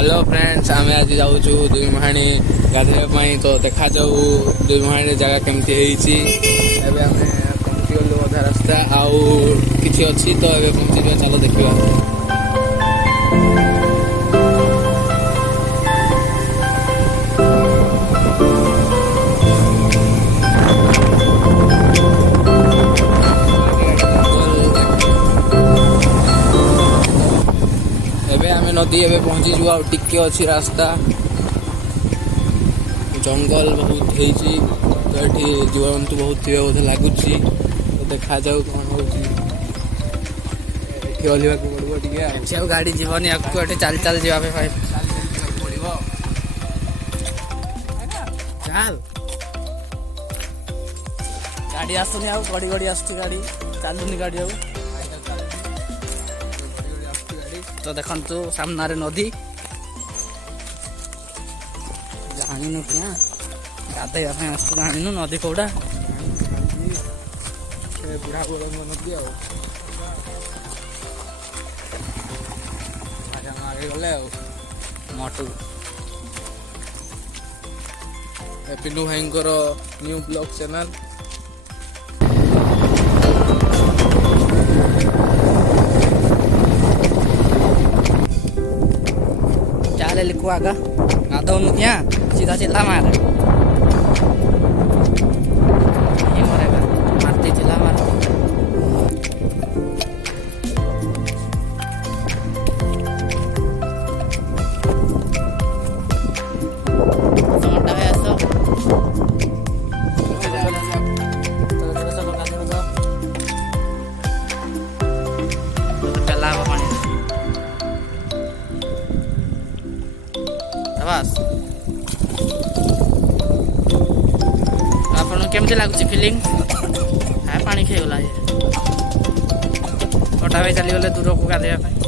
Hello friends, आम आज जाऊँ दुईमुहाणी गाधोवाई। तो देखा जाऊ दुईमुहाणी जगह केमती है। आम पहुँची गलु अधा रास्ता आउ कि अच्छी तो ये पहुँची चलो देखा। नदी एवं पहुँची जा टिके अच्छी रास्ता जंगल बहुत होती तो ये जीवजंतु बहुत थे बोधे लगुच। तो देखा जाऊ कौन हो पड़ो गाड़ी जीवन आपको चल चल जावाई पड़ो चल गाड़ी आसुनी आ गड़ी गड़ी आस गाड़ी चलुनी गाड़ी आ। तो देखु सामने नदी जाणु क्या गाधोवा जाणु नदी कौटा बुढ़ा बुढ़ नदी आगे गले मटू पिनू भाई न्यू ब्लॉग चैनल। चाले लिखो आगा गाधोनु क्या सीधा चिल्ला मार ये मरेगा मारते चिल्ला मारते। समझता है ऐसा चला पानी आपन केमती लगुच फिलिंग है पानी खेगला कटा भाई चली गले दूर को गाधोवा।